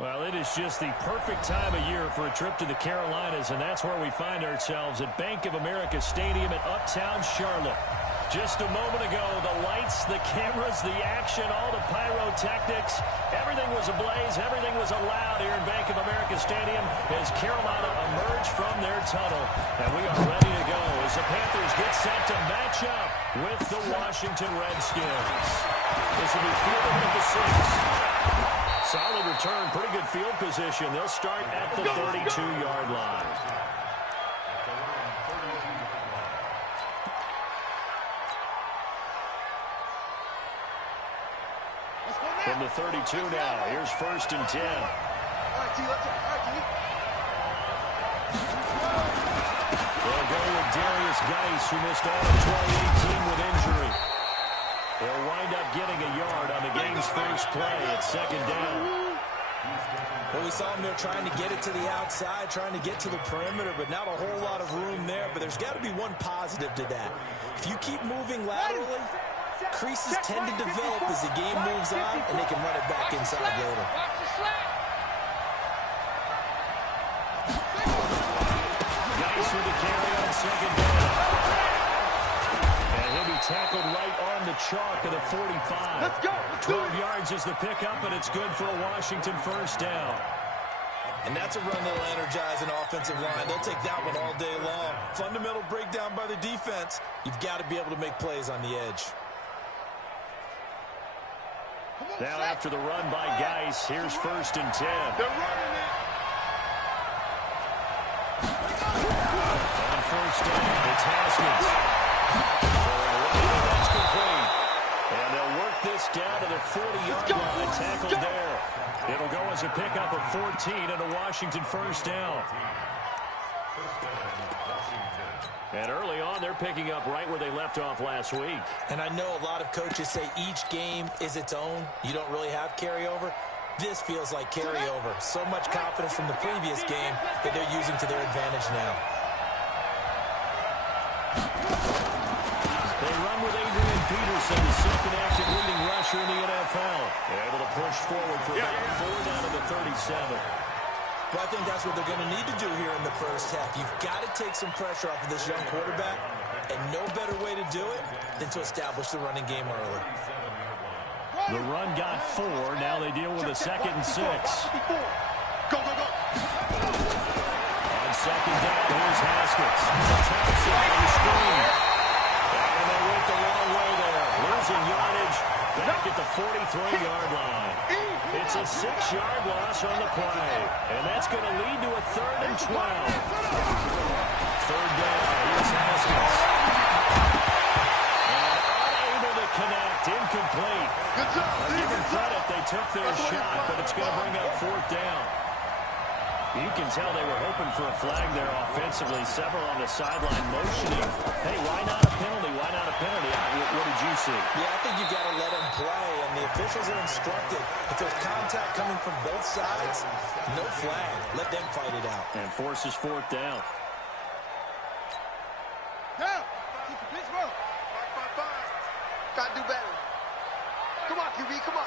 Well, it is just the perfect time of year for a trip to the Carolinas, and that's where we find ourselves at Bank of America Stadium in Uptown Charlotte. Just a moment ago, the lights, the cameras, the action, all the pyrotechnics, everything was ablaze, everything was allowed here in Bank of America Stadium as Carolina emerged from their tunnel. And we are ready to go as the Panthers get set to match up with the Washington Redskins. This will be fielded at the 6. Solid return, pretty good field position. They'll start at the 32-yard line. From the 32 now, here's 1st and 10. They'll go with Darius Geis, who missed all of 2018 with injury. They'll wind up getting a yard on the game's first play at 2nd down. Well, we saw him there trying to get it to the outside, trying to get to the perimeter, but not a whole lot of room there. But there's got to be one positive to that. If you keep moving laterally, creases tend to develop as the game moves on, and they can run it back inside later. Geis with the carry on 2nd down. And he'll be tackled right on the chalk of the 45. Let's go. 12 yards is the pickup, and it's good for a Washington 1st down. And that's a run that'll energize an offensive line. They'll take that one all day long. Fundamental breakdown by the defense. You've got to be able to make plays on the edge. Now after the run by Geis, here's 1st and 10. They're running it. On 1st down, it's Haskins. That's complete. And they'll work this down to the 40-yard line. Tackled there. It'll go as a pickup of 14 and a Washington 1st down. And early on, they're picking up right where they left off last week. And I know a lot of coaches say each game is its own. You don't really have carryover. This feels like carryover. So much confidence from the previous game that they're using to their advantage now. They run with Adrian Peterson, the second active leading rusher in the NFL. They're able to push forward for about 4 down to the 37. Well, I think that's what they're going to need to do here in the first half. You've got to take some pressure off of this young quarterback, and no better way to do it than to establish the running game early. The run got 4. Now they deal with a 2nd and 6. Go, go, go. On 2nd down, here's Haskins. Thompson on the screen. And they went the wrong way there. Losing yardage back at the 43-yard line. It's a 6-yard loss on the play. And that's going to lead to a 3rd and 12. 3rd down, here's Haskins. And unable to connect, incomplete. I'll give them credit, they took their shot, but it's going to bring up 4th down. You can tell they were hoping for a flag there offensively. Several on the sideline motioning. Hey, why not a penalty? Why not a penalty? What did you see? Yeah, I think you've got to let them play, and the officials are instructed. If there's contact coming from both sides, no flag. Let them fight it out. And forces 4th down. Down. Keep the pitch roll. 5. Got to do better. Come on, QB, come on.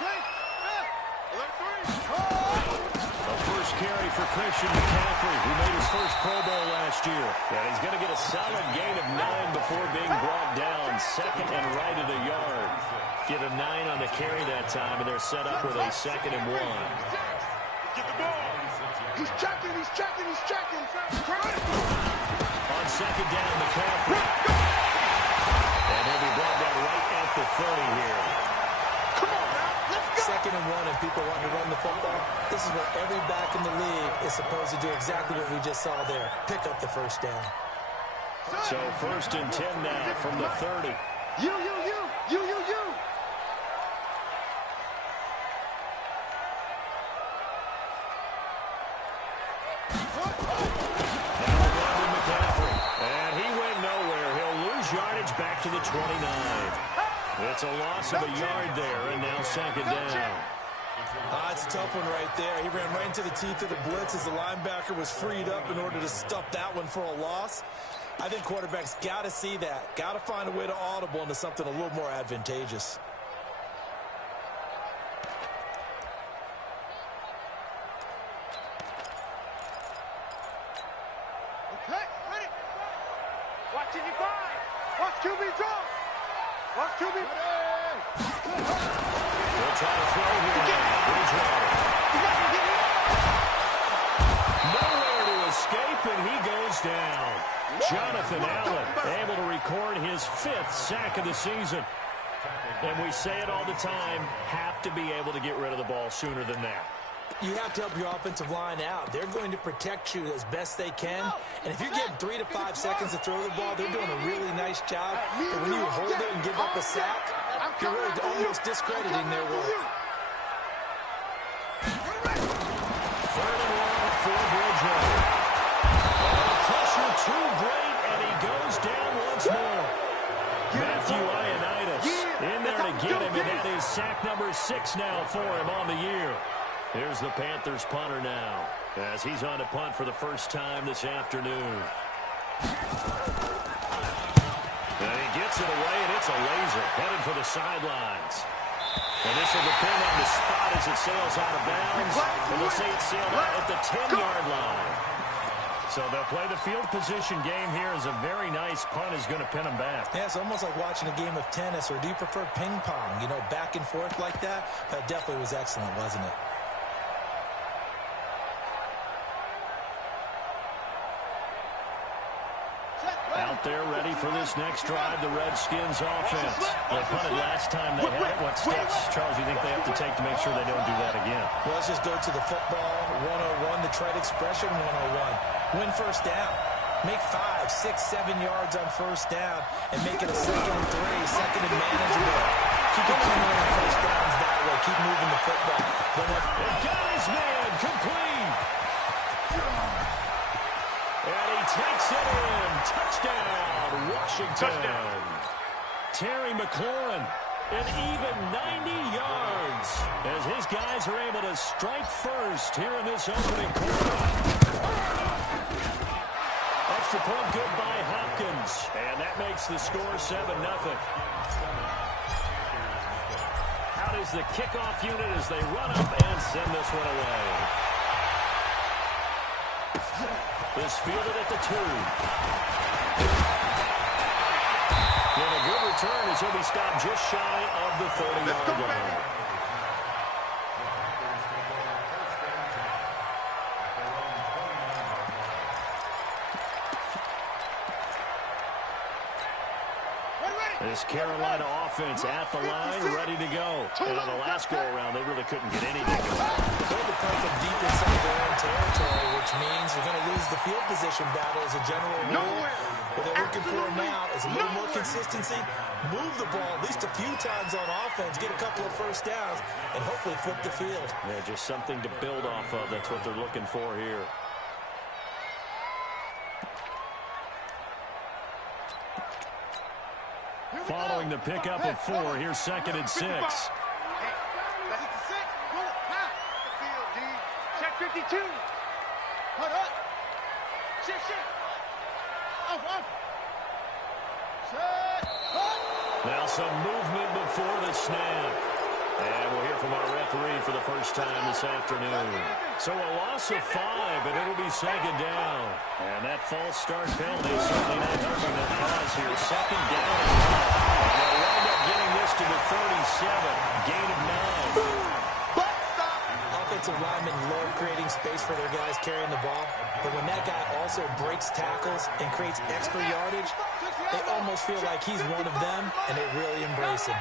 Okay. The first carry for Christian McCaffrey, who made his first Pro Bowl last year. And he's going to get a solid gain of 9 before being brought down. 2nd and right at a yard. Get a 9 on the carry that time, and they're set up with a 2nd and 1. Get the ball. He's checking, he's checking, he's checking. On 2nd down, McCaffrey. And he'll be brought down right at the 30 here. 2nd and 1, and people want to run the football. This is what every back in the league is supposed to do, exactly what we just saw there. Pick up the 1st down. So 1st and 10 now from the 30. You. Now Brandon McCaffrey. And he went nowhere. He'll lose yardage back to the 29. It's a loss of a yard there, and now 2nd down. It's a tough one right there. He ran right into the teeth of the blitz as the linebacker was freed up in order to stuff that one for a loss. I think quarterbacks got to see that. Got to find a way to audible into something a little more advantageous. QB draw. Watch QB. They'll try to throw here. Bridgewater. Nowhere to escape, and he goes down. Jonathan Allen able to record his 5th sack of the season. And we say it all the time, have to be able to get rid of the ball sooner than that. You have to help your offensive line out. They're going to protect you as best they can. And if you're getting 3 to 5 seconds to throw the ball, they're doing a really nice job. But when you hold it and give up a sack, you're really almost discrediting their work. 3rd and 1 for Bridgewater. Pressure too great, and he goes down once more. Matthew Ioannidis in there to get him, and that is sack number 6 now for him on the year. Here's the Panthers punter now, as he's on to punt for the first time this afternoon. And he gets it away, and it's a laser, headed for the sidelines. And this will depend on the spot as it sails out of bounds. And they'll say it sailed out at the 10-yard line. So they'll play the field position game here as a very nice punt is going to pin them back. Yeah, it's almost like watching a game of tennis, or do you prefer ping pong? You know, back and forth like that? That definitely was excellent, wasn't it? Out there ready for this next drive, the Redskins offense. They punted last time they had it. What steps, Charles, you think they have to take to make sure they don't do that again? Well, let's just go to the football 101, the trade expression 101. Win first down. Make 5, 6, 7 yards on first down and make it a 2nd and 3, second and manageable. Keep accumulating first downs that way. Keep moving the football. They got his man complete. And he takes it in. Touchdown, Washington. Touchdown. Terry McLaurin, an even 90 yards as his guys are able to strike first here in this opening quarter. Extra point good by Hopkins, and that makes the score 7-0. Out is the kickoff unit as they run up and send this one away. This fielded at the 2. And a good return as he'll be stopped just shy of the 30-yard line. This Carolina offense at the line, ready to go. And on the last go-around, they really couldn't get anything. They're the punt them deep inside their own territory, which means you're going to lose the field position battle as a general rule. What they're looking for now is a little more consistency, move the ball at least a few times on offense, get a couple of first downs, and hopefully flip the field. Yeah, just something to build off of. That's what they're looking for here. Following the pickup of 4, here's 2nd and 6. Check 52. Hold up. Shit. Off. Set. Now some movement before the snap. And we'll hear from our referee for the first time this afternoon. So a loss of 5, and it'll be 2nd down. And that false start penalty is certainly not helping the cause here. 2nd down. And they'll wind up getting this to the 37. Gain of 9. Offensive linemen love creating space for their guys carrying the ball. But when that guy also breaks tackles and creates extra yardage, they almost feel like he's one of them, and they really embrace him.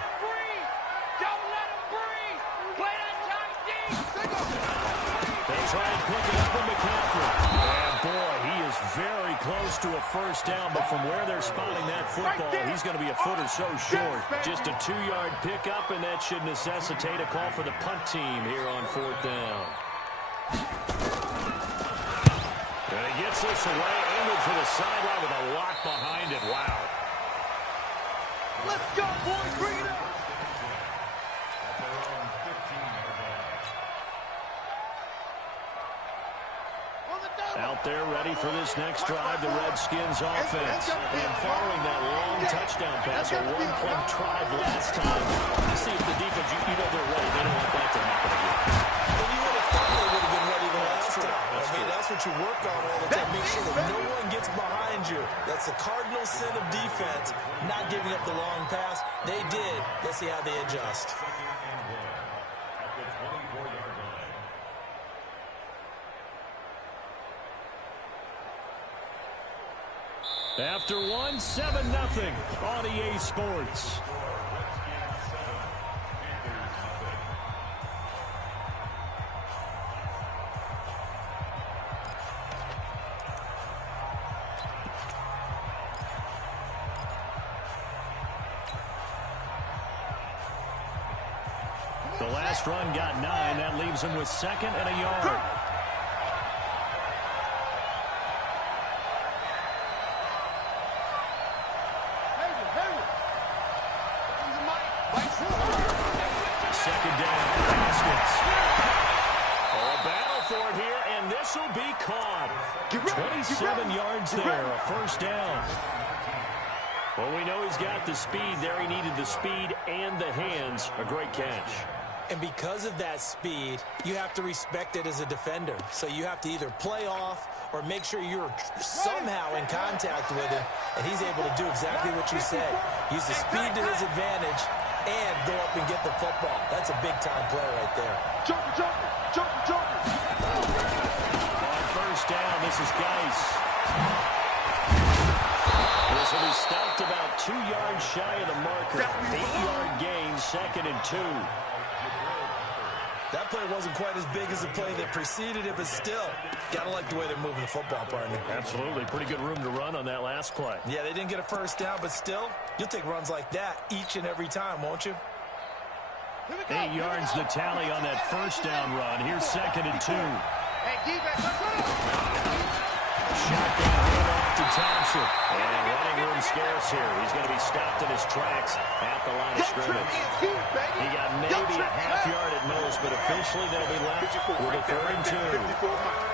They try and pick it up from McCaffrey. And boy, he is very close to a first down, but from where they're spotting that football, he's going to be a foot or so short. Just a 2-yard pickup, and that should necessitate a call for the punt team here on 4th down. And he gets this away, aimed for the sideline with a lock behind it. Wow. Let's go, boys. Bring it up. Out there ready for this next drive, the Redskins offense. And following that long touchdown pass, a one-play drive last time. You see if the defense, you know they're ready. They don't want that to happen again. Well, you would have thought they would have been ready the last time. I mean, that's what what you work on all the time. Make sure that no one gets behind you. That's the cardinal sin of defense, not giving up the long pass. They did. Let's see how they adjust. After one, 7-0 on EA Sports. The last run got 9. That leaves him with 2nd and a yard. Second down, Haskins. Oh, a battle for it here, and this will be caught. 27 yards there, a first down. Well, we know he's got the speed there. He needed the speed and the hands. A great catch. And because of that speed, you have to respect it as a defender. So you have to either play off or make sure you're somehow in contact with him, and he's able to do exactly what you said. Use the speed to his advantage and go up and get the football. That's a big-time play right there. On first down, this is Geis. This will be stopped about 2 yards shy of the marker. 8-yard gain, 2nd and 2. That play wasn't quite as big as the play that preceded it, but still, got to like the way they're moving the football, partner. Absolutely. Pretty good room to run on that last play. Yeah, they didn't get a first down, but still, you'll take runs like that each and every time, won't you? 8 yards the tally on that first down run. Here's 2nd and 2. Shotgun handoff to Thompson. And running room scarce here. He's going to be stopped in his tracks at the line of scrimmage. He got maybe a half yard at most, but officially they'll be left with a 3rd and 2.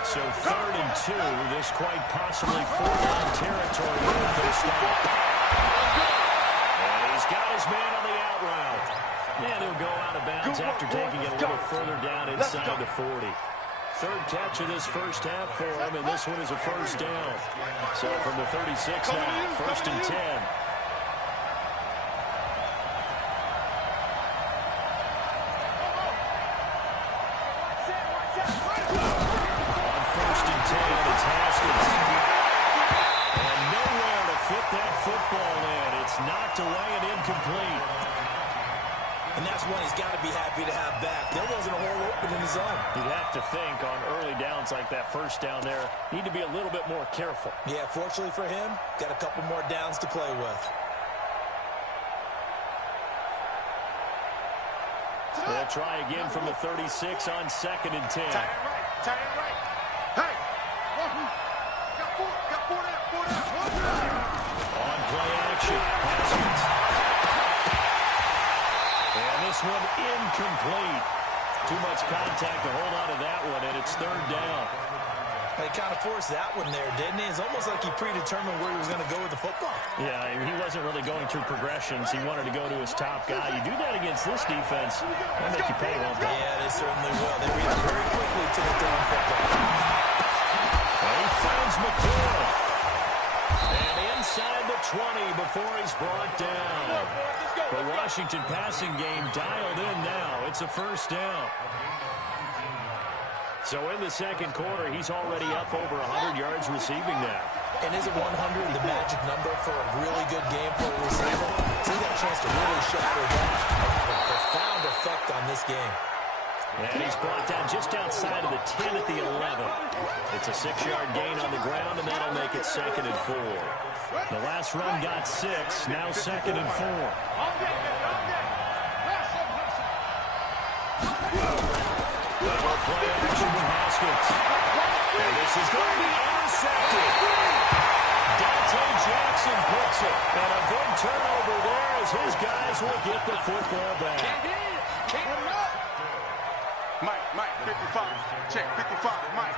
So 3rd and 2, this quite possibly 4-down territory if they stop. And he's got his man on the out route. And he'll go out of bounds after taking it a little further down inside the 40. 3rd catch of this first half for him, and this one is a first down. So from the 36 now, 1st and 10. On 1st and 10, it's Haskins. And nowhere to fit that football in. It's knocked away and incomplete. And that's one he's got to be happy to have back. There wasn't a hole open in the zone. You'd have to think on early downs like that first down there, need to be a little bit more careful. Yeah, fortunately for him, got a couple more downs to play with. They'll try again from the 36 on 2nd and 10. Tight end right. Hey. Got four down. On play action, Haskins. And this one incomplete. Too much contact to hold on to that one, and it's 3rd down. They kind of forced that one there, didn't he? It's almost like he predetermined where he was going to go with the football. Yeah, he wasn't really going through progressions. He wanted to go to his top guy. You do that against this defense, they'll make you pay, won't they? Yeah, they certainly will. They react very quickly to the throwing football. And he finds McCoy. And inside the 20 before he's brought down. The Washington passing game dialed in now. It's a first down. So in the second quarter, he's already up over 100 yards receiving now. And isn't 100 the magic number for a really good game for a receiver? So he got a chance to really shatter that and have a profound effect on this game. And he's brought down just outside of the 10 at the 11. It's a 6-yard gain on the ground, and that'll make it 2nd and 4. The last run got 6, now 2nd and 4. Double play action with Haskins. And this is going to be intercepted. Dante Jackson picks it. And a big turnover there as his guys will get the football back. Mike, 55. Check, 55, Mike.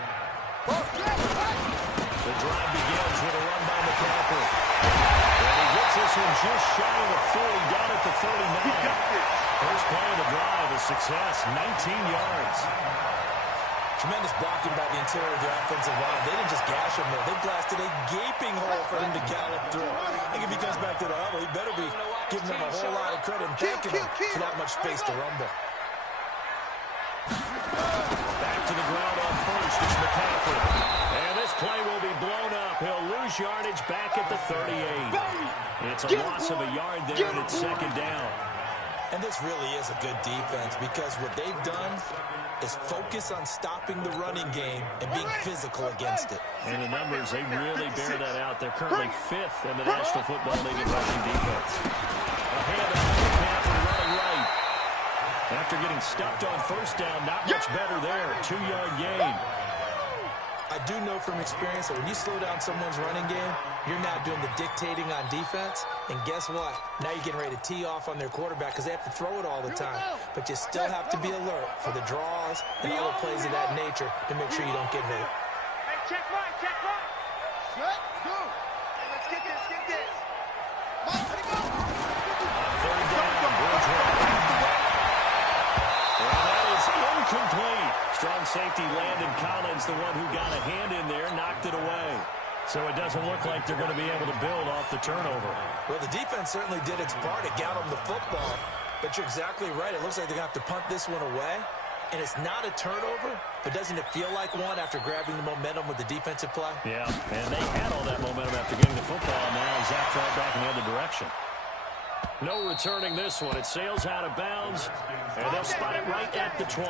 The drive begins with a run by McCaffrey. And he gets this one just shy of the 40, down at the 39. First play of the drive, a success, 19 yards. Tremendous blocking by the interior of the offensive line. They didn't just gash him there. They blasted a gaping hole for him to gallop through. I think if he comes back to the huddle, he better be giving them a whole lot of credit and thanking them for that much space to rumble. Back to the ground on first is McCaffrey. And this play will be blown up. He'll lose yardage back at the 38. It's a loss of a yard there, and it's second down. And this really is a good defense because what they've done is focus on stopping the running game and being physical against it. And the numbers, they really bear that out. They're currently 5th in the National Football League in rushing defense. A handoff to McCaffrey running right. After getting stuffed on first down, not much better there. 2-yard gain. I do know from experience that when you slow down someone's running game, you're not doing the dictating on defense. And guess what? Now you're getting ready to tee off on their quarterback because they have to throw it all the time. But you still have to be alert for the draws and other plays of that nature to make sure you don't get hurt. Hey, check right, check right. Shut, go. Hey, let's get this, get this. Mike, pick up. Third down, Bridgewater. And that is incomplete. Strong safety Landon Collins, the one who got a hand in there, knocked it away. So it doesn't look like they're going to be able to build off the turnover. Well, the defense certainly did its part. It got them the football. But you're exactly right. It looks like they're going to have to punt this one away. And it's not a turnover, but doesn't it feel like one after grabbing the momentum with the defensive play? Yeah, and they had all that momentum after getting the football. Now Zach right back in the other direction. No returning this one. It sails out of bounds, and they'll spot it right at the 20.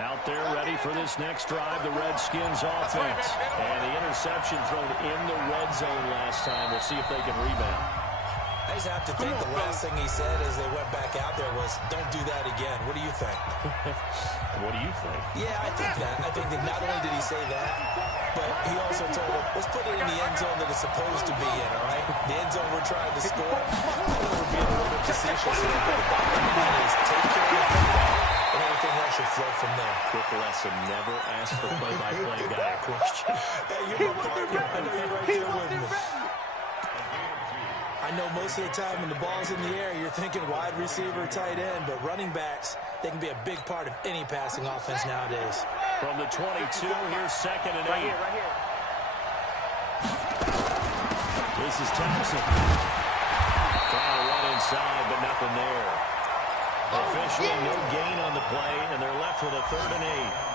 Out there ready for this next drive, the Redskins offense. And the interception thrown in the red zone last time. We'll see if they can rebound. I just have to think the last thing he said as they went back out there was, don't do that again. What do you think? What do you think? Yeah, I think that. I think that not only did he say that, but he also told them, let's put it in the end zone that it's supposed to be in, all right? The end zone we're trying to score. I know we're being a little bit facetious here, but the bottom line is take care of the football, and everything else should flow from there. Quick lesson, never ask the play-by-play guy a question. Hey, you're my partner. I know you're right there with me. I know most of the time when the ball's in the air, you're thinking wide receiver, tight end, but running backs, they can be a big part of any passing offense nowadays. From the 22, here's 2nd and 8. Right here. This is Thompson. Trying to run inside, but nothing there. Officially, no gain on the play, and they're left with a 3rd and 8.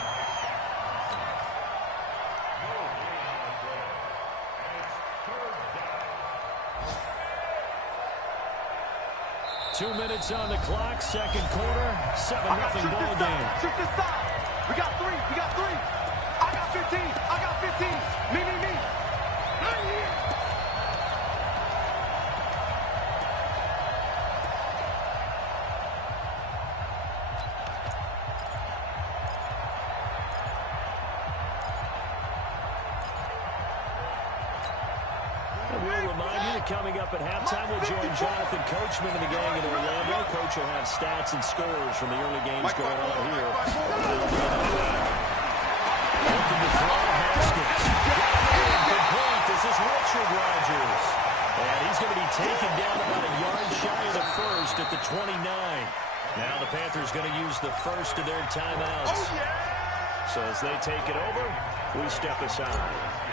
2 minutes on the clock, second quarter, 7-0 ball game. Shoot this side. We got 3. We got 3. I got 15. I got 15. Me. Right here. We'll remind you that coming up at halftime, we'll join Jonathan Coachman and the gang in Orlando. Coach will have stats and scores from the early games going on here. Looking to throw, Haskins. Complete. This is Richard Rodgers. And he's going to be taken down about a yard shy of the first at the 29. Now the Panthers going to use the first of their timeouts. So as they take it over, we step aside.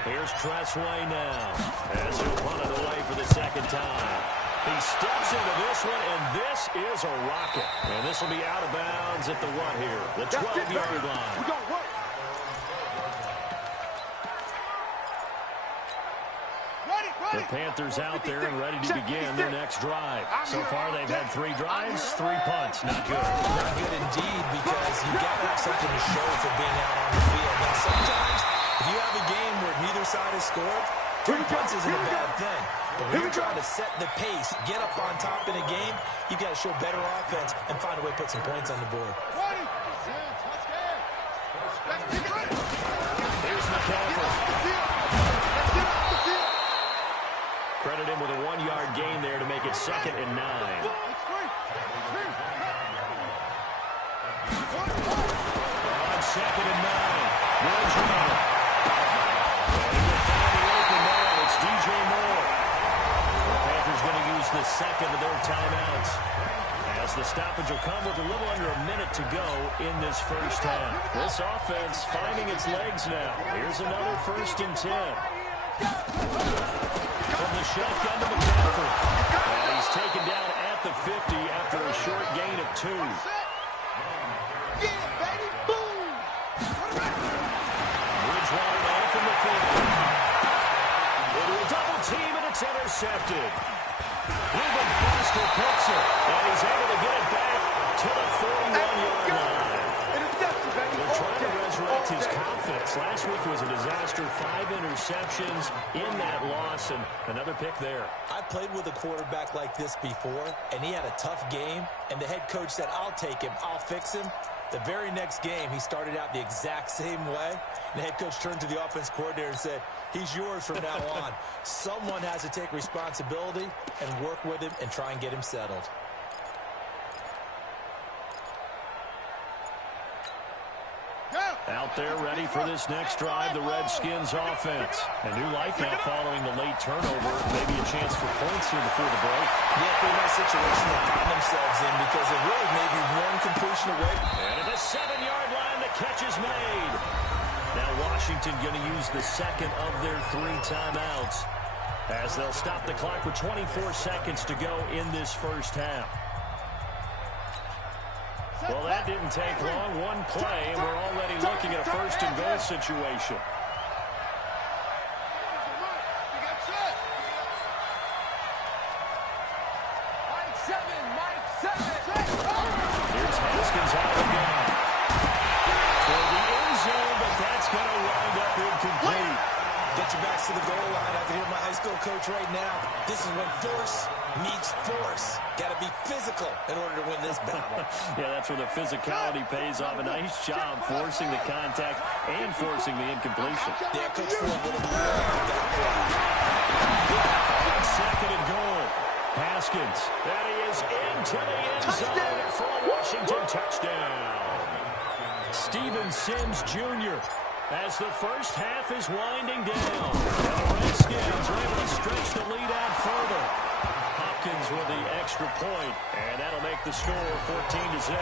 Here's Tressway now, as he'll punt it away for the second time. He steps into this one, and this is a rocket. And this will be out of bounds at the what here? The 12-yard line. We gonna work. The Panthers out there and ready to begin their next drive. So far, they've had 3 drives, 3 punts. Not good. Not good indeed, because you've got to have something to show for being out on the field. Now, sometimes, if you have a game where neither side has scored, 3 punts isn't a bad thing. But when you're trying to set the pace, get up on top in a game, You've got to show better offense and find a way to put some points on the board. Here's McCaffrey. Credit him with a 1-yard gain there to make it 2nd and 9. On 2nd and 9. Where's Randall? And he will find the open man. It's DJ Moore. The Panthers going to use the second of their timeouts, as the stoppage will come with a little under a minute to go in this first half. This offense finding its legs now. Here's another 1st and 10. From the shotgun to McCaffrey. And he's taken down at the 50 after a short gain of 2. Bridgewater off in the 50. Into a double team, and it's intercepted. Reuben Foster picks it, and he's able to get it back to the 41-yard line. They're trying to resurrect his confidence. Last week was a disaster. 5 interceptions in that loss, and another pick there. I played with a quarterback like this before, and he had a tough game, and the head coach said, I'll take him, I'll fix him. The very next game, he started out the exact same way. The head coach turned to the offense coordinator and said, he's yours from now on. Someone has to take responsibility and work with him and try and get him settled. Out there ready for this next drive, the Redskins offense. A new life now following the late turnover. Maybe a chance for points here before the break. Yeah, pretty nice situation they find themselves in, because it really may be one completion away. And at the 7-yard line, the catch is made. Now Washington going to use the second of their 3 timeouts, as they'll stop the clock with 24 seconds to go in this first half. Well, that didn't take long. One play, and we're already looking at a 1st and goal situation. Here's Haskins out again. For the end zone, but that's going to wind up incomplete. Get your backs to the goal line. I can hear my high school coach right now. This is when force meets force. Got to be physical in order to win this battle. Yeah, that's where the physicality pays off. A nice job forcing the contact and forcing the incompletion. Yeah, Coach Ford would have loved that play. On 2nd and goal, Haskins. That he is into the end zone for a Washington touchdown. Steven Sims Jr. as the first half is winding down. And the Redskins are able to stretch the lead out further. Hopkins with the extra point, and that'll make the score 14-0.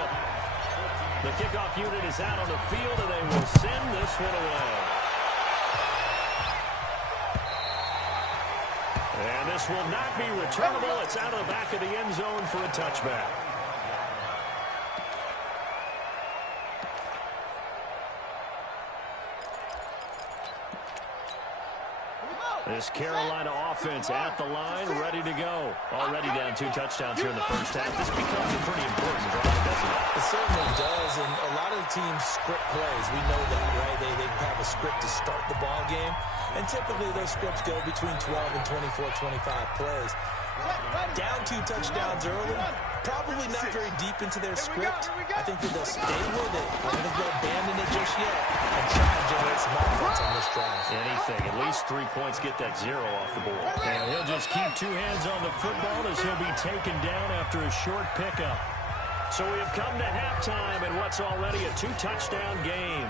The kickoff unit is out on the field, and they will send this one away. And this will not be returnable. It's out of the back of the end zone for a touchback. This Carolina offense at the line, ready to go. Already down 2 touchdowns here in the first half. This becomes a pretty important drive, doesn't it? It certainly does, and a lot of the teams script plays. We know that, right? They have a script to start the ball game, and typically those scripts go between 12 and 24, 25 plays. Down 2 touchdowns early, probably not very deep into their script. I think that they'll stay with it. I don't think they'll abandon it just yet and try and generate some offense on this drive. Anything. At least 3 points, get that 0 off the board. And he'll just keep 2 hands on the football as he'll be taken down after a short pickup. So we have come to halftime in what's already a 2-touchdown game.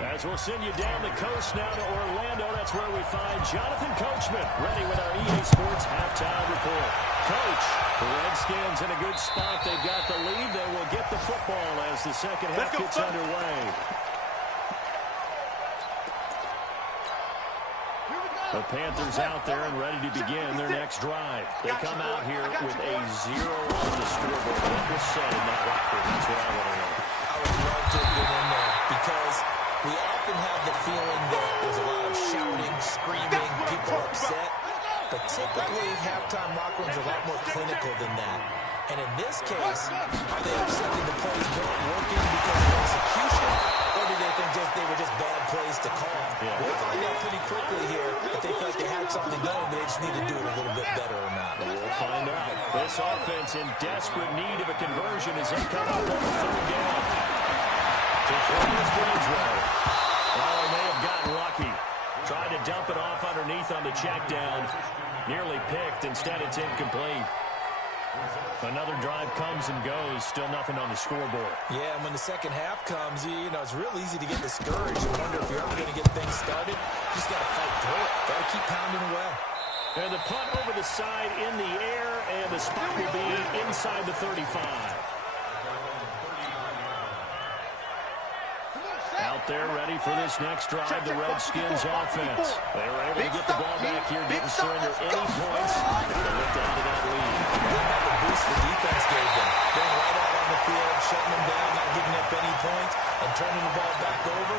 As we'll send you down the coast now to Orlando, that's where we find Jonathan Coachman, ready with our EA Sports Halftime Report. Coach, the Redskins in a good spot. They've got the lead. They will get the football as the second half gets underway. The Panthers out there and ready to begin their next drive. They come out here with a 0 on the scoreboard. What was said in that locker room? That's what I want to know. I would love to have been in there, because we often have the feeling that there's a lot of shouting, screaming, people upset. But typically, halftime locker rooms are a lot more clinical than that. And in this case, are they upset that the plays weren't working because of execution, or did they think they were just bad plays to call. Yeah. We'll find out pretty quickly here if they feel like they had something going, but they just need to do it a little bit better or not. We'll find out. This offense in desperate need of a conversion as they come up on third down. To Flores Bridgewater. Well, they may have gotten lucky. Tried to dump it off underneath on the check down. Nearly picked. Instead, it's incomplete. Another drive comes and goes. Still nothing on the scoreboard. Yeah, and when the second half comes, you know, it's real easy to get discouraged and wonder if you're ever going to get things started. You just got to fight through it. Got to keep pounding away. And the punt over the side in the air, and the spot will be inside the 35. Out there ready for this next drive, the Redskins offense. They were able to get the ball back here, didn't surrender any points. They looked out of that lead. The boost the defense gave them. Going right out on the field, shutting them down, not giving up any points, and turning the ball back over.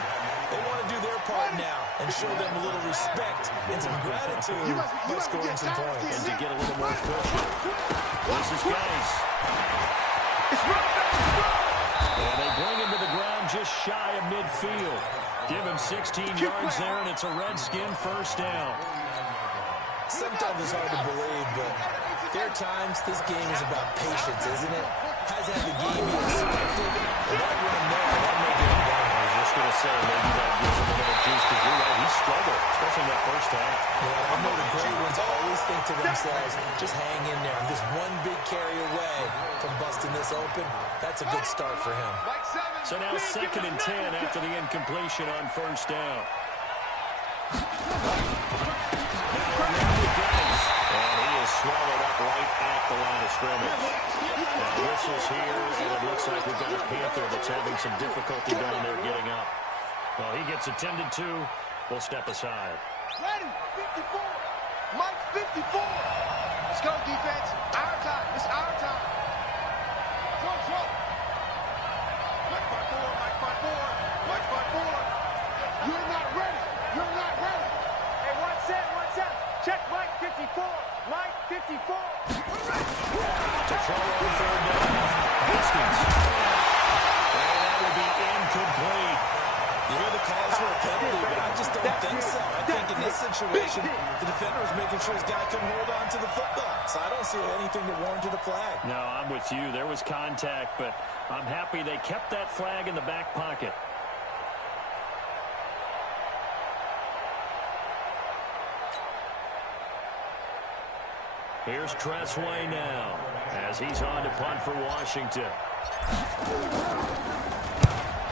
They want to do their part now and show them a little respect and some gratitude by scoring some points. And to get a little more cushion. This is Geis. And they bring him to the ground just shy of midfield. Give him 16 yards there, and it's a Redskin first down. Sometimes it's hard to believe, but there are times this game is about patience, isn't it? Has had the game been scripted, and that run there, that may get him down. I was just going to say, maybe that gives him a little juice to do that. He struggled, especially in that first half. Yeah, I know the great ones always think to themselves, just hang in there. I'm just one big carry away from busting this open. That's a good start for him. So now 2nd and 10 after the incompletion on first down. And he is swallowed up right at the line of scrimmage. Now whistles here, and it looks like we've got a Panther that's having some difficulty down there getting up. Well, he gets attended to. We'll step aside. Ready, 54. Mike, 54. Let's go, defense. Our time. It's our time. Throw. Mike by 4, Mike by 4, Mike by 4. You're not ready. You're not ready. Hey, one set. Check Mike 54. Mike 54. To throw on third down. Haskins. And that will be incomplete. You hear the calls for a penalty, but I just don't think so. I think in this situation, the defender was making sure his guy couldn't hold on to the football. So I don't see anything that warranted a flag. No, I'm with you. There was contact, but I'm happy they kept that flag in the back pocket. Here's Tressway now as he's on to punt for Washington.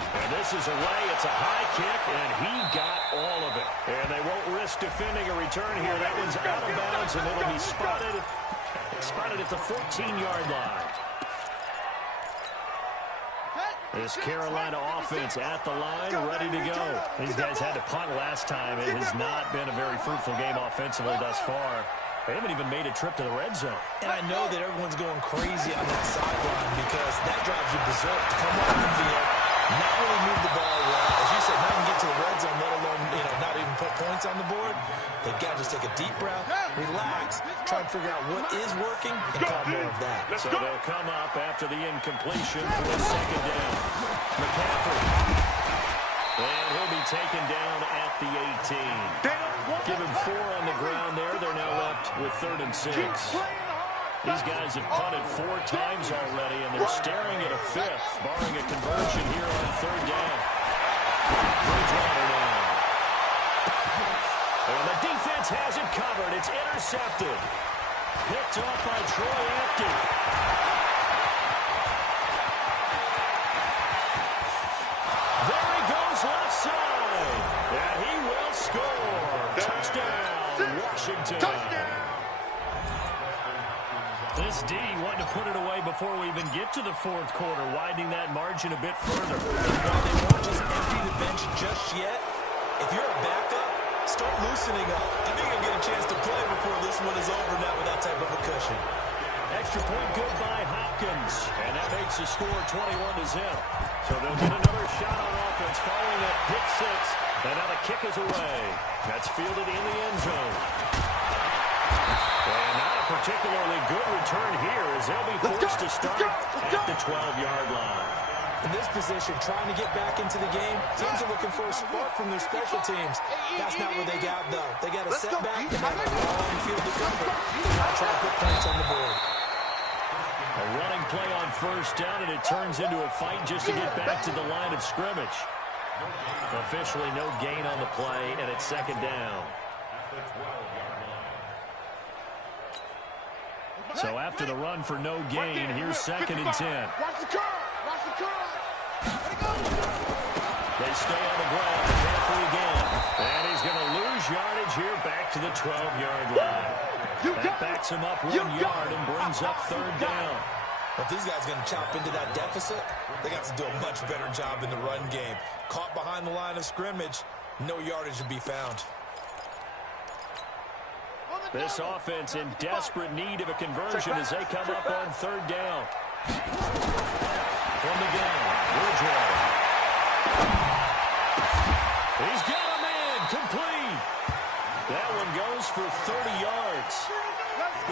And this is away. It's a high kick, and he got all of it. And they won't risk defending a return here. That one's out of bounds, and it'll be spotted at the 14-yard line. This Carolina offense at the line, ready to go. These guys had to punt last time. It has not been a very fruitful game offensively thus far. They haven't even made a trip to the red zone. And I know that everyone's going crazy on that sideline because that drives you berserk to come off the field, not really move the ball well. As you said, not even get to the red zone, let alone, not even put points on the board. They've got to just take a deep breath, relax, try and figure out what is working, and call more of that. So they'll come up after the incompletion for the second down. McCaffrey. And he'll be taken down at the 18. Give him 4 on the ground there. They're now left with 3rd and 6. These guys have punted 4 times already, and they're staring at a 5th, barring a conversion here on 3rd down. Bridgewater now. And the defense has it covered. It's intercepted. Picked off by Troy Apke. There he goes left side. And he will score. Touchdown, Washington. Touchdown. This D wanting to put it away before we even get to the 4th quarter, widening that margin a bit further. While they won't just empty the bench just yet, if you're a backup, start loosening up. I think you'll get a chance to play before this one is over now with that type of a cushion. Extra point good by Hopkins, and that makes the score 21-0. So they'll get another shot on offense following that pick 6, and now the kick is away. That's fielded in the end zone. And not a particularly good return here as they'll be forced to start at the 12-yard line. In this position, trying to get back into the game, teams are looking for a spark from their special teams. That's not what they got, though. They got a setback and have a long field to cover. They're not trying to put points on the board. A running play on first down, and it turns into a fight just to get back to the line of scrimmage. Officially no gain on the play, and it's second down. So after the run for no gain, here's second and 10. Watch the curve. Watch the curve. They stay on the ground, McCaffrey again. And he's going to lose yardage here back to the 12-yard line. That backs him up 1 yard and brings up third down. If these guys are going to chop into that deficit, they got to do a much better job in the run game. Caught behind the line of scrimmage, no yardage to be found. This offense in desperate need of a conversion as they come up on third down. From the gun, Bridgewater. He's got a man, complete. That one goes for 30 yards.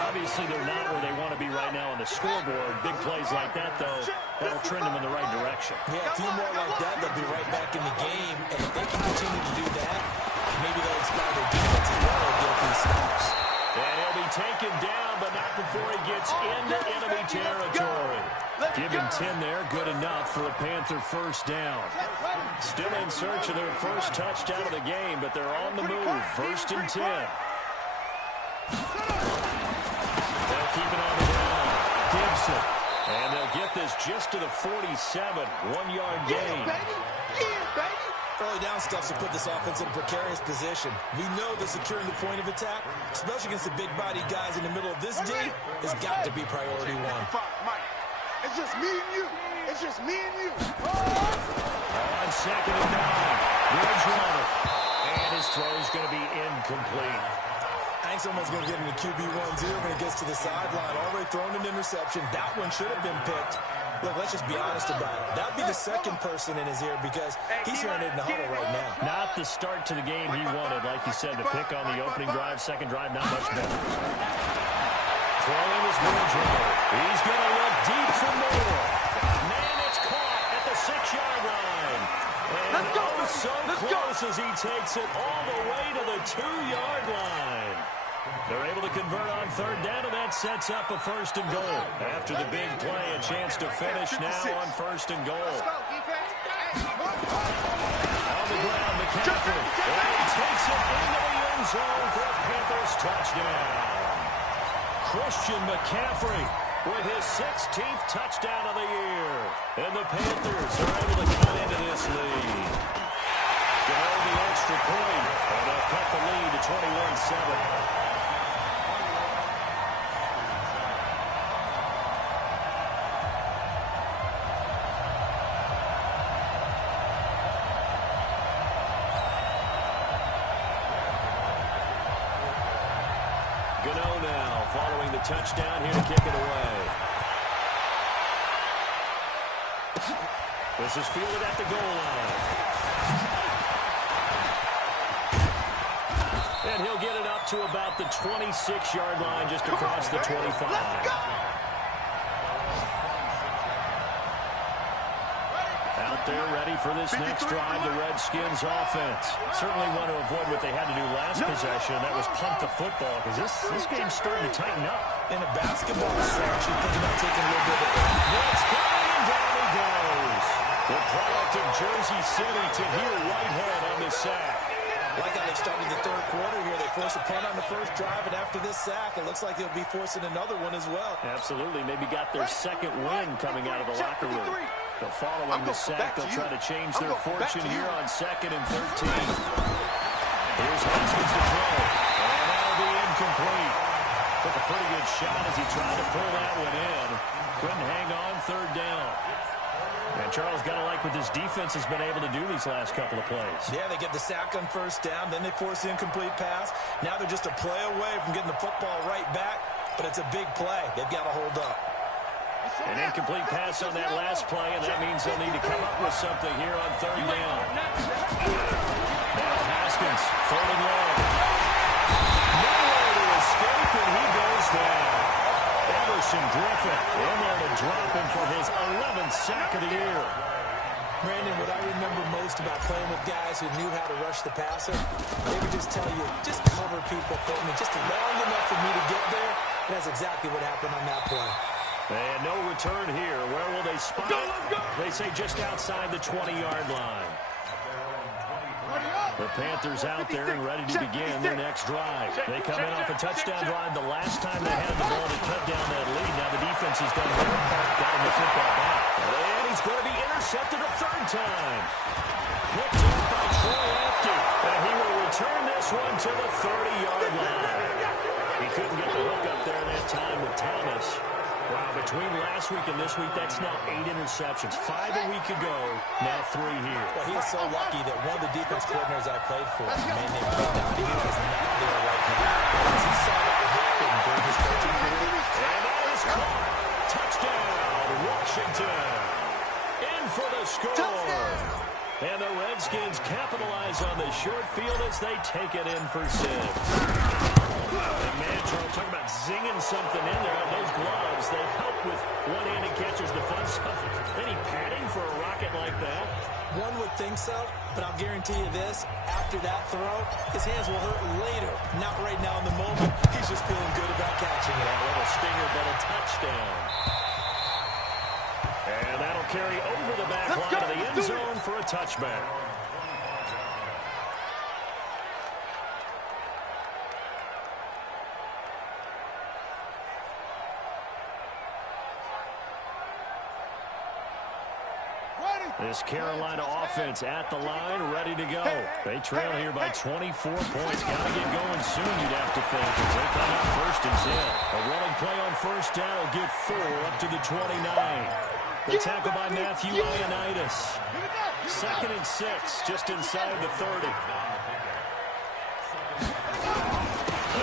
Obviously, they're not where they want to be right now on the scoreboard. Big plays like that, though, that'll trend them in the right direction. Yeah, a few more like that, they'll be right back in the game. And if they can continue to do that, maybe they'll inspire their defense as well and get a few stops. And he'll be taken down, but not before he gets into enemy territory. Give him 10 there, good enough for a Panther first down. Still in search of their first touchdown of the game, but they're on the move. First and 10. They'll keep it on the ground. Gibson. And they'll get this just to the 47. 1 yard gain. Early down stuff to put this offense in a precarious position. We know that securing the point of attack, especially against the big-bodied guys in the middle of this D, has got to be priority one. It's just me and you. It's just me and you. On second and 9. Bridgewater. And his throw is going to be incomplete. I think someone's going to get into QB1's ear when it gets to the sideline. Already thrown an interception. That one should have been picked. Look, let's just be honest about it. That would be the second person in his ear because he's hearing it in the huddle right now. Not the start to the game he wanted. Like you said, the pick on the opening drive, second drive, not much better. Throwing is Bridgewater. He's going to look deep for more. Man, it's caught at the 6-yard line. And so close as he takes it all the way to the 2-yard line. They're able to convert on third down, and that sets up a first and goal. After the big play, a chance to finish now on first and goal. On the ground, McCaffrey. And he takes it into the end zone for a Panthers touchdown. Christian McCaffrey with his 16th touchdown of the year. And the Panthers are able to cut into this lead. Gotw the extra point, and they'll cut the lead to 21-7. Gotw now following the touchdown here to kick it away. This is fielded at the goal line. And he'll get it up to about the 26-yard line just across the 25. Out there ready for this next drive, the Redskins offense. Certainly want to avoid what they had to do last possession. That was punt the football because this game's starting to tighten up. In a basketball sense, you think about taking a little bit of Blitz coming, and down he goes. The product of Jersey City to hear Whitehead on the sack. Like how they started the third quarter here. They forced a punt on the first drive, and after this sack, it looks like they'll be forcing another one as well. Absolutely. Maybe got their second win coming out of the locker room. But following the sack, they'll try to change their fortune here on 2nd and 13. Here's Haskins to throw. And that'll be incomplete. Took a pretty good shot as he tried to pull that one in. Couldn't hang on third down. And Charles, got to like what this defense has been able to do these last couple of plays. Yeah, they get the sack on first down, then they force the incomplete pass. Now they're just a play away from getting the football right back, but it's a big play. They've got to hold up. An incomplete pass on that last play, and that means they'll need to come up with something here on third down. Now Haskins, third and long. Nowhere to escape, and he goes down. Everson Griffin in there to drop him for his 11th sack of the year. Brandon, what I remember most about playing with guys who knew how to rush the passer, they would just tell you, just cover people for me, just long enough for me to get there. And that's exactly what happened on that play. And no return here. Where will they spot it? They say just outside the 20-yard line. The Panthers out there and ready to begin their next drive. They come in off a touchdown drive the last time they had the ball to cut down that lead. Now the defense has done their part, got him the football back. And he's going to be intercepted a third time. Picked up by Troy Apke. And he will return this one to the 30-yard line. He couldn't get the hook up there that time with Thomas. Wow, between last week and this week, that's now 8 interceptions. 5 a week ago, now 3 here. Well, he is so lucky that one of the defense coordinators I played for, a man named Gotw, he was not there right now. As he saw that happen during his coaching career. And that is caught. Touchdown, Washington. In for the score. And the Redskins capitalize on the short field as they take it in for 6. And man, Charles, talking about zinging something in there. Those gloves, they help with one-handed catches, the fun stuff. Any padding for a rocket like that? One would think so, but I'll guarantee you this. After that throw, his hands will hurt later. Not right now in the moment. He's just feeling good about catching it. A little stinger, but a touchdown. And that'll carry over the back line of the end zone for a touchback. This Carolina offense at the line, ready to go. They trail here by 24 points. Got to get going soon, you'd have to think, as they come out 1st and 10. A running play on 1st down will get 4 up to the 29. The tackle by Matthew Ioannidis. 2nd and 6, just inside the 30.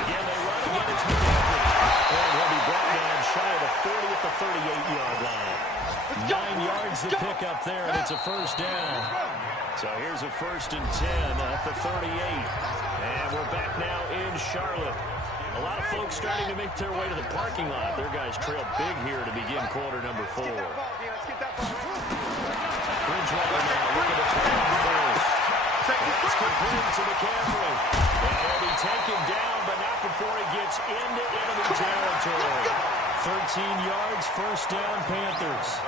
Again, they run again. It's McCaffrey. And he'll be brought down shy of the 40 at the 38-yard line. 9 yards to pick up there, and it's a 1st down. So here's a 1st and 10 at the 38. And we're back now in Charlotte. A lot of folks starting to make their way to the parking lot. Their guys trail big here to begin quarter number 4. Bridgewater now looking to throw on first. That's complete to McCaffrey. And he'll be taken down, but not before he gets into enemy territory. 13 yards, 1st down, Panthers.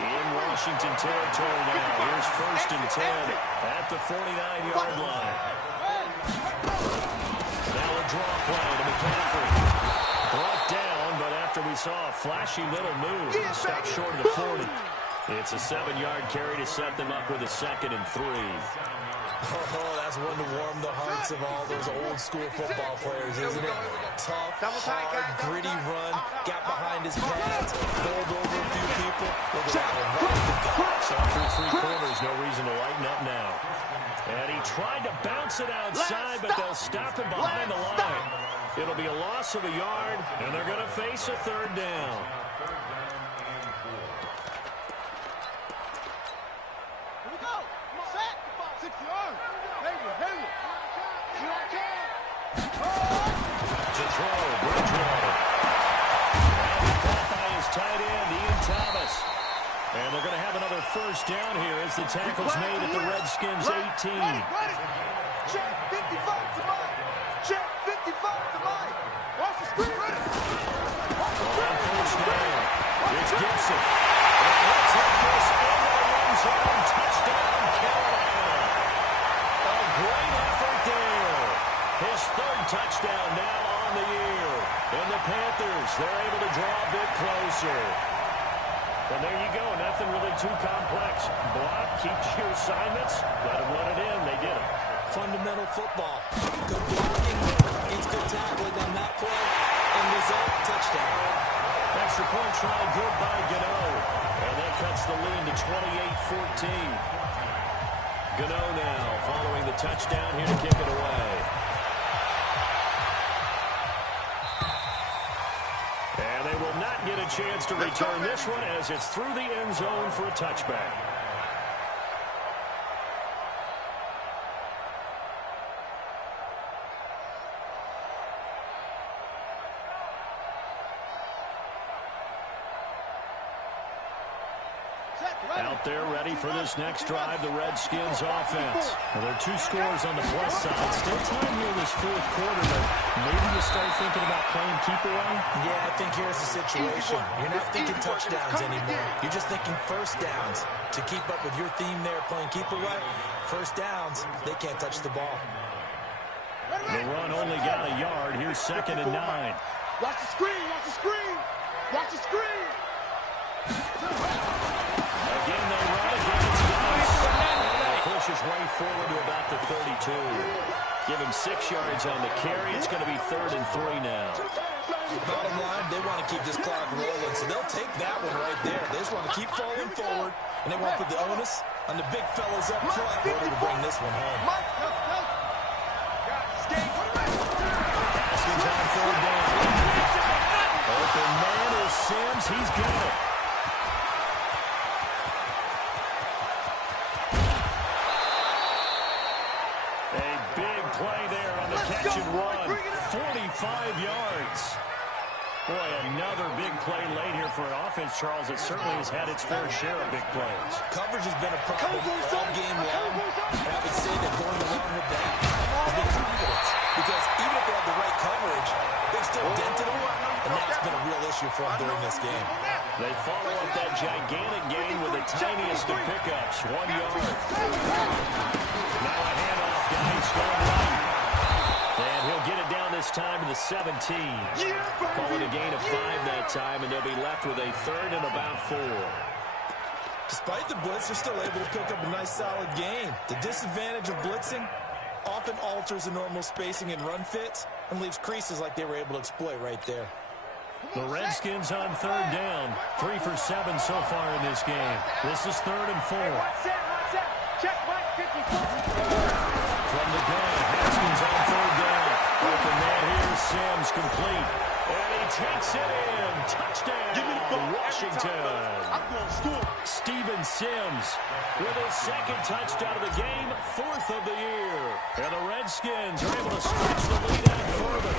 In Washington territory now. Here's 1st and 10 at the 49-yard line. Now a draw play to McCaffrey. Brought down, but after we saw a flashy little move, stopped short of the 40. It's a 7-yard carry to set them up with a 2nd and 3. Oh, that's one to warm the hearts of all those old-school football players, isn't it? Tough, hard, gritty run, got behind his pads, bowled over a few people. Look at that one, right to go. So through 3 quarters, no reason to lighten up now. And he tried to bounce it outside, but they'll stop him behind the line. It'll be a loss of a yard, and they're going to face a 3rd down. To throw, Bridgewater. And caught by his tight end, Ian Thomas. And they're going to have another 1st down here as the tackle's made at the Redskins' 18. Check 55 to Mike. Check 55 to Mike. Watch the screen. On 1st down, it's Gibson. And let's hit this into the end zone. Touchdown, Carolina. A great effort there. His 3rd touchdown now on the year. And the Panthers, they're able to draw a bit closer. And there you go, nothing really too complex. Block, keep to your assignments, let them run it in. They did it. Fundamental football. Good blocking, gets good tackling on that play, and result, touchdown. Extra point try, good by Gotw. And that cuts the lead to 28-14. Gotw now following the touchdown here to kick it away. And they will not get a chance to return this one as it's through the end zone for a touchback. Set. Out there ready for this next drive, the Redskins offense. Well, there are 2 scores on the plus side. Still time here in this 4th quarter, but maybe you start thinking about playing keep away? Yeah, I think here's the situation. You're not thinking touchdowns anymore. You're just thinking first downs. To keep up with your theme there, playing keep away, first downs, they can't touch the ball. The run only got a yard. Here's 2nd and 9. Watch the screen, watch the screen, watch the screen. Again, they run again. It's Gotw. Pushes way forward to about the 32. Give him 6 yards on the carry. It's going to be 3rd and 3 now. Bottom line, they want to keep this clock rolling, so they'll take that one right there. They just want to keep falling forward, and they want to put the onus on the big fellas up front in order to bring this one home. Haskins on 3rd down. Open man is Sims. He's got it. A big play there on the catch and run. 45 yards. Boy, another big play late here for an offense, Charles, that certainly has had its fair share of big plays. Coverage has been a problem all game long, and I would say that going along with that has been confidence. Because even if they have the right coverage, they've still dented them, and that's been a real issue for them during this game. They follow up that gigantic gain with the tiniest of pickups, 1 yard. Now a handoff, guys, going right. And he'll get it down this time to the 17. Call it a gain of 5 that time, and they'll be left with a 3rd and about 4. Despite the blitz, they're still able to pick up a nice, solid gain. The disadvantage of blitzing often alters the normal spacing and run fits and leaves creases like they were able to exploit right there. The Redskins on 3rd down. 3 for 7 so far in this game. This is 3rd and 4. Check Mike 54. From the gun, Haskins on 3rd down. Open man here, Sims complete. And he takes it in. Touchdown, Washington. I'm going to score. Steven Sims with his 2nd touchdown of the game, 4th of the year. And the Redskins are able to stretch the lead out further.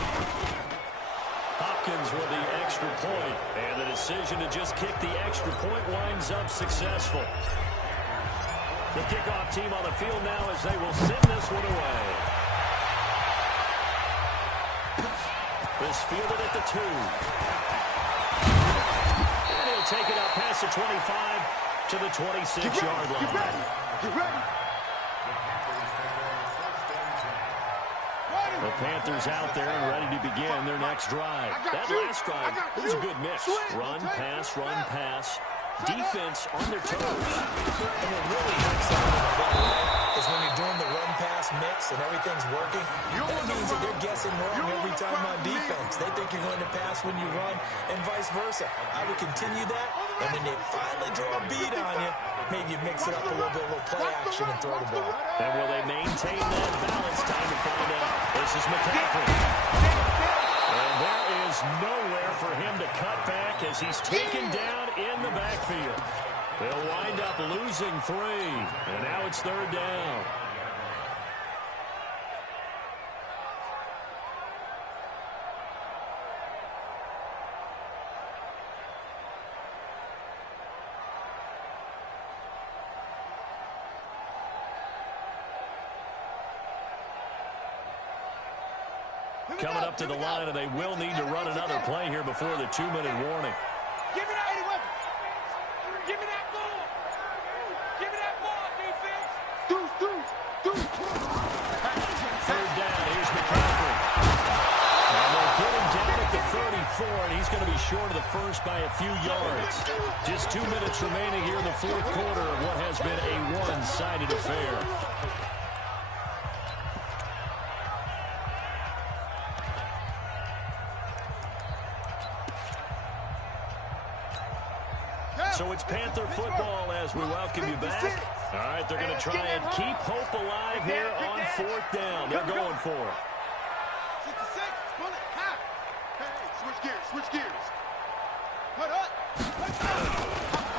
Hopkins with the extra point, and the decision to just kick the extra point winds up successful. The kickoff team on the field now as they will send this one away. Is fielded at the 2. And he'll take it up past the 25 to the 26-yard line. Get ready. Get ready. The Panthers out there and ready to begin their next drive. That last drive was a good mix. Run, pass. Defense on their toes. And what really helps out in a big way is when you're doing the run-pass mix and everything's working, that means that they're guessing wrong every time on defense. They think you're going to pass when you run and vice versa. I would continue that, and when they finally draw a beat on you, maybe you mix it up a little bit, a little play action and throw the ball. And will they maintain that balance? Time to find out. This is McCaffrey. And there is nowhere for him to cut back as he's taken down in the backfield. They'll wind up losing 3, and now it's 3rd down. Coming up to the line, and they will need to run another play here before the 2-minute warning. Give me that 81. Give me that ball. Give me that ball, defense. Deuce. 3rd down, here's McCaffrey. And they'll get him down at the 34, and he's going to be short of the first by a few yards. Just 2 minutes remaining here in the 4th quarter of what has been a one-sided affair. So it's Panther football as we welcome you back. All right, they're going to try and keep hope alive here on 4th down. They're going for it. 66, pull it, high. Hey, switch gears. Put up.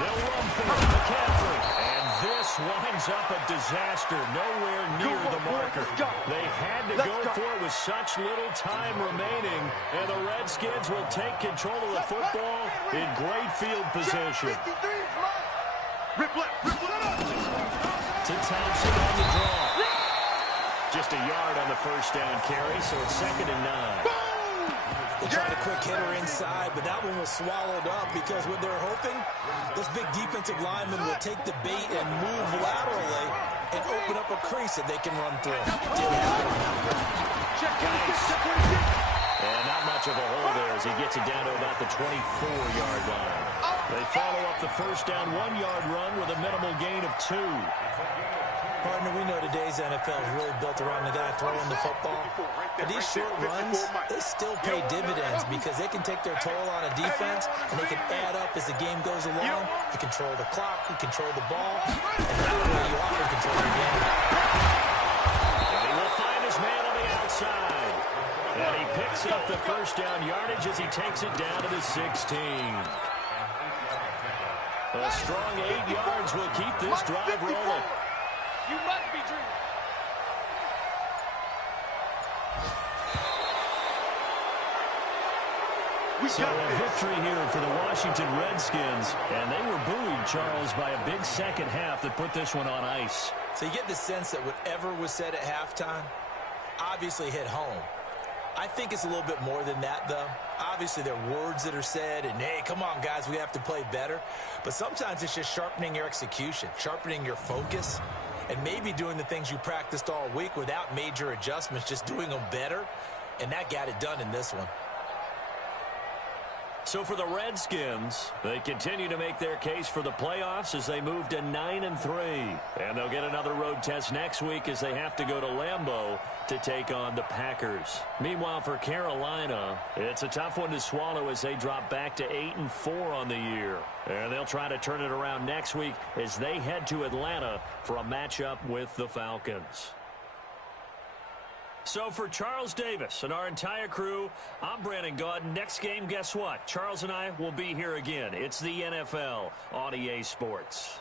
They'll run for it, McCaffrey. And this winds up a disaster, nowhere near the marker. They had to go for it with such little time remaining, and the Redskins will take control of the football in great field position. Rip left, rip left. To Thompson on the draw. Just a yard on the first down carry, so it's 2nd and 9. They tried a quick hitter inside, but that one was swallowed up because what they're hoping, this big defensive lineman will take the bait and move laterally and open up a crease that they can run through. Didn't happen on that one. And not much of a hole there as he gets it down to about the 24-yard line. They follow up the first down 1-yard run with a minimal gain of 2. Partner, we know today's NFL is really built around the guy throwing the football. But these short runs, they still pay dividends because they can take their toll on a defense and they can add up as the game goes along. You control the clock, you control the ball, and that way you often control the game. And he will find his man on the outside. And he picks up the first down yardage as he takes it down to the 16. A strong 8 yards will keep this drive rolling. You must be dreaming. So a victory here for the Washington Redskins. And they were buoyed, Charles, by a big second half that put this one on ice. So you get the sense that whatever was said at halftime obviously hit home. I think it's a little bit more than that, though. Obviously, there are words that are said, and, hey, come on, guys, we have to play better. But sometimes it's just sharpening your execution, sharpening your focus, and maybe doing the things you practiced all week without major adjustments, just doing them better, and that got it done in this one. So for the Redskins, they continue to make their case for the playoffs as they move to 9-3. And they'll get another road test next week as they have to go to Lambeau to take on the Packers. Meanwhile, for Carolina, it's a tough one to swallow as they drop back to 8-4 on the year. And they'll try to turn it around next week as they head to Atlanta for a matchup with the Falcons. So for Charles Davis and our entire crew, I'm Brandon Gotw. Next game, guess what? Charles and I will be here again. It's the NFL on EA Sports.